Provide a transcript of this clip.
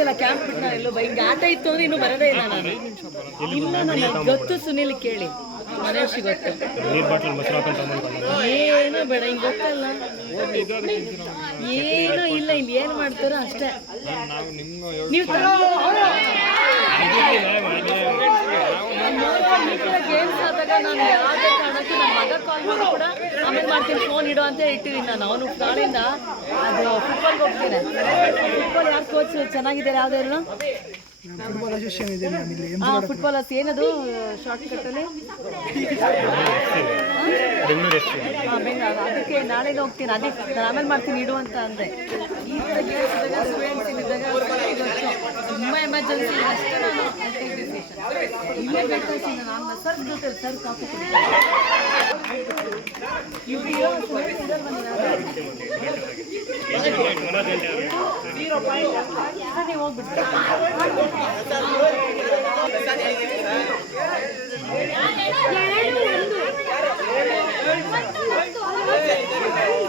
ಗೊತ್ತಿಲ್ಲ ಕ್ಯಾಂಪ್ ಬಿಟ್ಟು ನಾನು ಎಲ್ಲೋ ಹಿಂಗೆ ಆಟ ಇತ್ತು ಅಂದ್ರೆ ಇನ್ನೂ ಬರೋದೇ ಇಲ್ಲ ನಾನು. ಇಲ್ಲ ನನಗೆ ಗೊತ್ತು, ಸುನೀಲ್ ಕೇಳಿ, ಮನೇಶಿ ಗೊತ್ತು. ಏನೋ ಬೇಡ ಹಿಂಗೆ ಗೊತ್ತಲ್ಲ, ಏನೋ ಇಲ್ಲ, ಇಲ್ಲಿ ಏನು ಮಾಡ್ತಾರೋ ಅಷ್ಟೇ. ನೀವು ಗೇಮ್ಸ್ ಆದಾಗ ನಾನು ಯಾವುದೇ ಕಾರಣಕ್ಕೂ ನಮ್ಮ ಮಗ ಕಾಲ್ ಮಾಡಿ ಕೂಡ ಆಮೇಲೆ ಮಾಡ್ತೀನಿ, ಫೋನ್ ಇಡೋ ಅಂತ ಇಟ್ಟಿದ್ದೀನಿ ನಾನು. ಅವನು ನಾಳೆಯಿಂದ ಅದು ಫುಟ್ಬಾಲ್ಗೆ ಹೋಗ್ತೀನಿ. ಫುಟ್ಬಾಲ್ ಯಾರು ಕೋಚ್ ಚೆನ್ನಾಗಿದ್ದಾರೆ? ಯಾವುದಾದ್ರು ಫುಟ್ಬಾಲ್ ಅದು ಏನದು ಶಾರ್ಟ್ ಕಟ್ಟಲ್ಲಿ ಬೆಂಗಳೂರು, ಅದಕ್ಕೆ ನಾಳೆಗೆ ಹೋಗ್ತೀನಿ. ಅದಕ್ಕೆ ನಾನು ಆಮೇಲೆ ಮಾಡ್ತೀನಿ ಇಡು ಅಂತ ಅಂದೆ. ಈ ಥರ ಗೇಮ್ಸ್ ಇದ್ದಾಗ ಸ್ಟೂಡೆಂಟ್ಸ್ ಇದ್ದಾಗ ತುಂಬ ಎಮರ್ಜೆನ್ಸಿ ಅಷ್ಟೇ ನಾನು ಇಲ್ಲೇ ಬೇಕಾಗ್ತೀನಿ. ನಾನು ಸರ್ ಜೊತೆ ಸರ್ ಕಾಫಿ ನೀವು ಹೋಗ್ಬಿಟ್ಟು